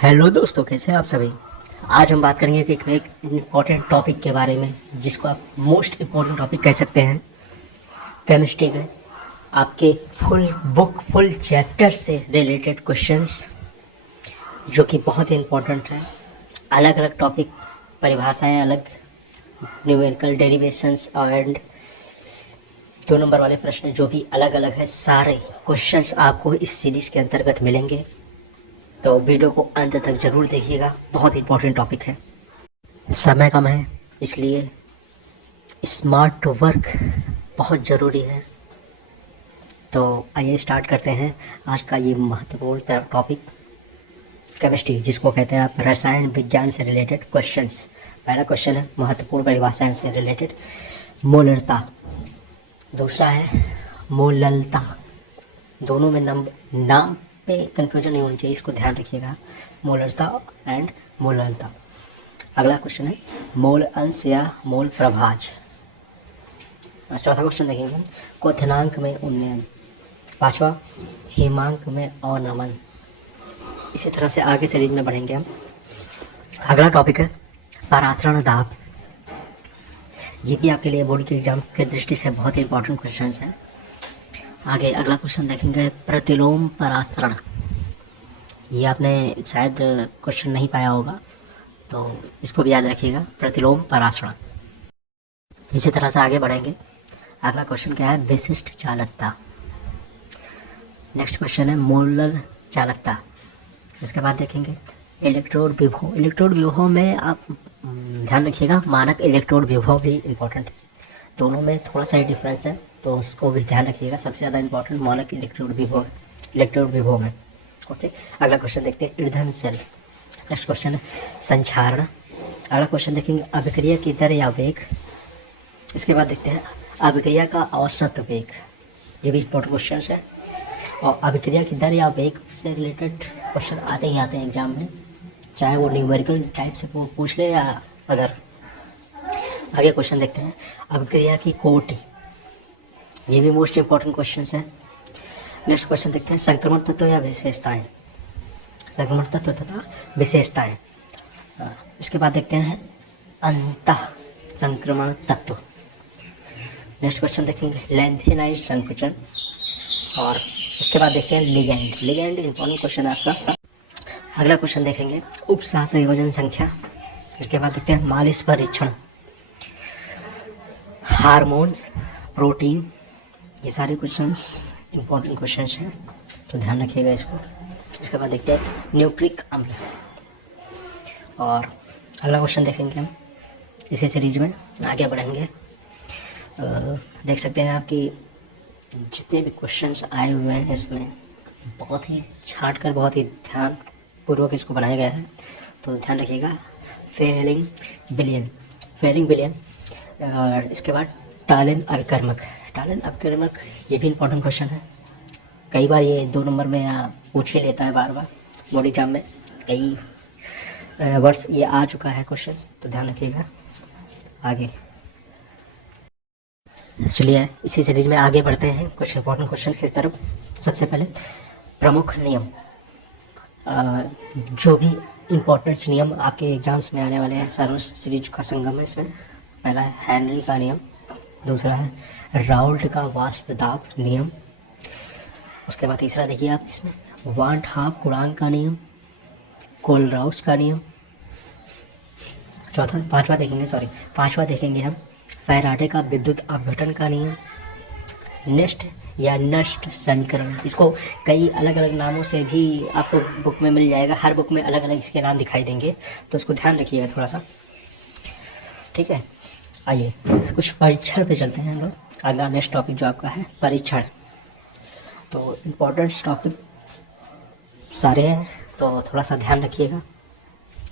Hello दोस्तों, कैसे हैं आप सभी। आज हम बात करेंगे कि एक इम्पॉर्टेंट टॉपिक के बारे में, जिसको आप मोस्ट इम्पॉर्टेंट टॉपिक कह सकते हैं, केमिस्ट्री के आपके फुल चैप्टर से रिलेटेड क्वेश्चंस, जो कि बहुत ही इम्पोर्टेंट है। अलग अलग टॉपिक, परिभाषाएं अलग, न्यूमेरिकल डेरिवेशंस एंड 2 नंबर वाले प्रश्न जो भी अलग अलग है, सारे क्वेश्चंस आपको इस सीरीज के अंतर्गत मिलेंगे। तो वीडियो को अंत तक जरूर देखिएगा, बहुत इंपॉर्टेंट टॉपिक है। समय कम है, इसलिए स्मार्ट वर्क बहुत ज़रूरी है। तो आइए स्टार्ट करते हैं आज का ये महत्वपूर्ण टॉपिक, केमिस्ट्री, जिसको कहते हैं आप रसायन विज्ञान से रिलेटेड क्वेश्चंस। पहला क्वेश्चन है महत्वपूर्ण परिभाषाएं से रिलेटेड, मोलरता। दूसरा है मोललता। दोनों में नाम पे कंफ्यूजन नहीं होनी चाहिए, इसको ध्यान रखिएगा, मोलरता एंड मोललता। अगला क्वेश्चन है मोल अंश या मोल प्रभाज। चौथा क्वेश्चन देखेंगे हम, क्वथनांक में उन्नयन। पांचवा हिमांक में अवनमन। इसी तरह से आगे सीरीज में बढ़ेंगे हम। अगला टॉपिक है परासरण दाब। ये भी आपके लिए बोर्ड के एग्जाम के दृष्टि से बहुत ही इंपॉर्टेंट क्वेश्चन है। आगे अगला क्वेश्चन देखेंगे प्रतिलोम परासरण। ये आपने शायद क्वेश्चन नहीं पाया होगा, तो इसको भी याद रखिएगा, प्रतिलोम परासरण। इसी तरह से आगे बढ़ेंगे। अगला क्वेश्चन क्या है, विशिष्ट चालकता। नेक्स्ट क्वेश्चन है मोलर चालकता। इसके बाद देखेंगे इलेक्ट्रोड विभव। इलेक्ट्रोड विभव में आप ध्यान रखिएगा, मानक इलेक्ट्रोड विभव भी इम्पोर्टेंट है। दोनों में थोड़ा सा ही डिफरेंस है, तो उसको भी ध्यान रखिएगा। सबसे ज़्यादा इंपॉर्टेंट मानक इलेक्ट्रोड विभव में। ओके, अगला क्वेश्चन देखते हैं ईंधन सेल। नेक्स्ट क्वेश्चन है संक्षारण। अगला क्वेश्चन देखेंगे अभिक्रिया की दर या वेग। इसके बाद देखते हैं अभिक्रिया का औसत वेग। ये भी इंपॉर्टेंट क्वेश्चन है, और अभिक्रिया की दर या वेग से रिलेटेड क्वेश्चन आते ही आते हैं एग्जाम में, चाहे वो न्यूमेरिकल टाइप से पूछ ले या अदर। आगे क्वेश्चन देखते हैं अभिक्रिया की कोटि। ये भी मोस्ट इंपॉर्टेंट क्वेश्चन है। नेक्स्ट क्वेश्चन देखते हैं संक्रमण तत्व या विशेषताएं। संक्रमण तत्व तथा विशेषताएं। इसके बाद देखते हैं अंतः संक्रमण तत्व। नेक्स्ट क्वेश्चन देखेंगे लैंथेनाइट संकुचन, और उसके बाद देखते हैं लिगैंड। लिगैंड इंपॉर्टेंट क्वेश्चन है आपका। अगला क्वेश्चन देखेंगे उपसह संयोजन संख्या। इसके बाद देखते हैं मालिश परीक्षण, हार्मोन्स, प्रोटीन। ये सारे क्वेश्चंस इंपॉर्टेंट क्वेश्चंस हैं, तो ध्यान रखिएगा इसको। इसके बाद देखते हैं न्यूक्लिक अम्ल, और अगला क्वेश्चन देखेंगे हम इसी सीरीज में। आगे बढ़ेंगे। देख सकते हैं आपकी जितने भी क्वेश्चंस आए हुए हैं, इसमें बहुत ही छांट कर, बहुत ही ध्यान पूर्वक इसको बनाया गया है, तो ध्यान रखिएगा। फेलिंग बिलियन, और इसके बाद टालिन अभिकर्मक। ये भी इंपॉर्टेंट क्वेश्चन है। कई बार ये 2 नंबर में पूछ ही लेता है, बार बार बोर्ड एग्जाम में कई वर्ष ये आ चुका है क्वेश्चन, तो ध्यान रखिएगा। आगे चलिए इसी सीरीज में आगे बढ़ते हैं कुछ इंपॉर्टेंट क्वेश्चन की तरफ। सबसे पहले प्रमुख नियम। जो भी इम्पोर्टेंट नियम आपके एग्जाम्स में आने वाले हैं, सारों सीरीज का संगम है इसमें। पहला है हेनरी का नियम, दूसरा है राउल्ट का वाष्प दाब नियम। उसके बाद तीसरा देखिए आप इसमें वांट हाफ गुणांक का नियम, कोलराउस का नियम। पांचवा देखेंगे हम फैराडे का विद्युत अपघटन का नियम, नष्ट समीकरण। इसको कई अलग अलग नामों से भी आपको बुक में मिल जाएगा, हर बुक में अलग अलग इसके नाम दिखाई देंगे, तो इसको ध्यान रखिएगा थोड़ा सा, ठीक है। आइए कुछ परीक्षण पे चलते हैं हम लोग। अगला नेक्स्ट टॉपिक जो आपका है परीक्षण। तो इम्पोर्टेंट टॉपिक सारे हैं, तो थोड़ा सा ध्यान रखिएगा,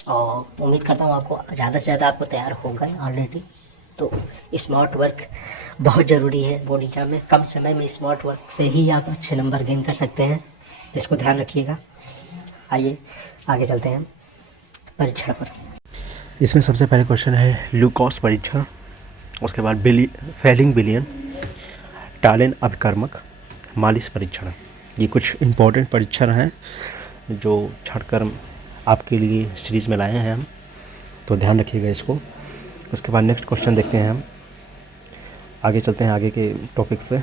और उम्मीद करता हूँ आपको ज़्यादा से ज़्यादा आपको तैयार होगा ऑलरेडी। तो स्मार्ट वर्क बहुत ज़रूरी है बोर्ड एग्जाम में। कम समय में स्मार्ट वर्क से ही आप अच्छे नंबर गेन कर सकते हैं, तो इसको ध्यान रखिएगा। आइए आगे चलते हैं परीक्षण पर। इसमें सबसे पहले क्वेश्चन है लूकोस परीक्षण, उसके बाद फेलिंग बिलियन, टालिन अभिकर्मक, मालिश परीक्षण। ये कुछ इम्पोर्टेंट परीक्षण हैं जो छाटकर आपके लिए सीरीज़ में लाए हैं हम, तो ध्यान रखिएगा इसको। उसके बाद नेक्स्ट क्वेश्चन देखते हैं हम, आगे चलते हैं आगे के टॉपिक पे।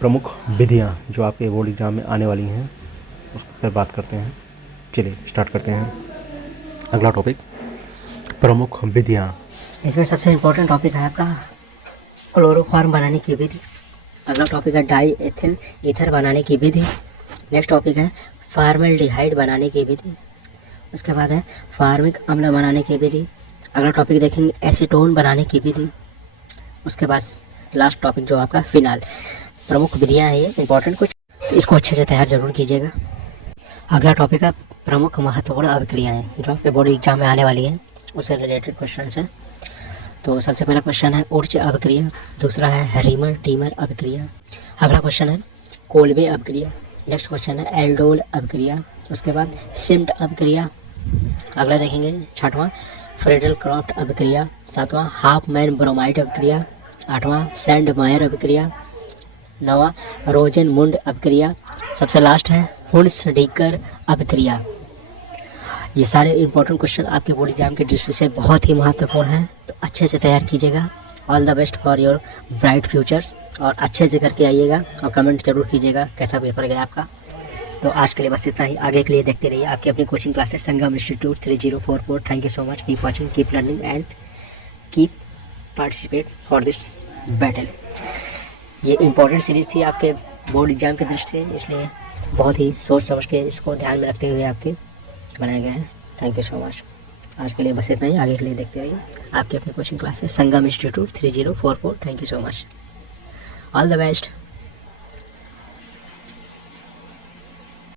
प्रमुख विधियाँ जो आपके बोर्ड एग्ज़ाम में आने वाली हैं उस पर बात करते हैं। चलिए स्टार्ट करते हैं अगला टॉपिक, प्रमुख विधियाँ। इसमें सबसे इम्पोर्टेंट टॉपिक है आपका क्लोरोफॉर्म बनाने की विधि। अगला टॉपिक है डाई एथिल ईथर बनाने की विधि। नेक्स्ट टॉपिक है फॉर्मेल्डिहाइड बनाने की विधि। उसके बाद है फार्मिक अम्ल बनाने की विधि। अगला टॉपिक देखेंगे एसीटोन बनाने की विधि। उसके बाद लास्ट टॉपिक जो आपका फिनाल। प्रमुख विधियाँ हैं ये इंपॉर्टेंट कुछ, तो इसको अच्छे से तैयार जरूर कीजिएगा। अगला टॉपिक है प्रमुख महत्वपूर्ण अभिक्रियाएँ जो आपके बोर्ड एग्जाम में आने वाली हैं, उससे रिलेटेड क्वेश्चन हैं। तो सबसे पहला क्वेश्चन है उर्च अभिक्रिया, दूसरा है रीमर टीमर अभिक्रिया। अगला क्वेश्चन है कोल्बे अभिक्रिया। नेक्स्ट क्वेश्चन है एल्डोल अभिक्रिया। उसके बाद सिम्ट अभिक्रिया। अगला देखेंगे छठवां फ्रेडल क्रॉफ्ट अभिक्रिया। सातवां हाफमैन ब्रोमाइड अभिक्रिया। आठवां सैंडमायर अभिक्रिया। नौवां रोजेनमुंड अभिक्रिया। सबसे लास्ट है हुंसडीकर अभिक्रिया। ये सारे इंपॉर्टेंट क्वेश्चन आपके बोर्ड एग्जाम की दृष्टि से बहुत ही महत्वपूर्ण हैं, तो अच्छे से तैयार कीजिएगा। All the best for your bright future, और अच्छे से करके आइएगा और कमेंट जरूर कीजिएगा कैसा पेपर गया आपका। तो आज के लिए बस इतना ही, आगे के लिए देखते रहिए आपकी अपनी coaching classes Sangam institute 3044। Thank you so much, keep watching, keep learning and keep participate for this battle. ये इंपॉर्टेंट सीरीज़ थी आपके बोर्ड एग्जाम की दृष्टि से, इसलिए बहुत ही सोच समझ के इसको ध्यान में रखते हुए आपके बनाए गए हैं। Thank you so much. आज के लिए बस इतना ही, आगे के लिए देखते रहिए आपकी अपनी coaching classes Sangam institute 3044। Thank you so much, all the best.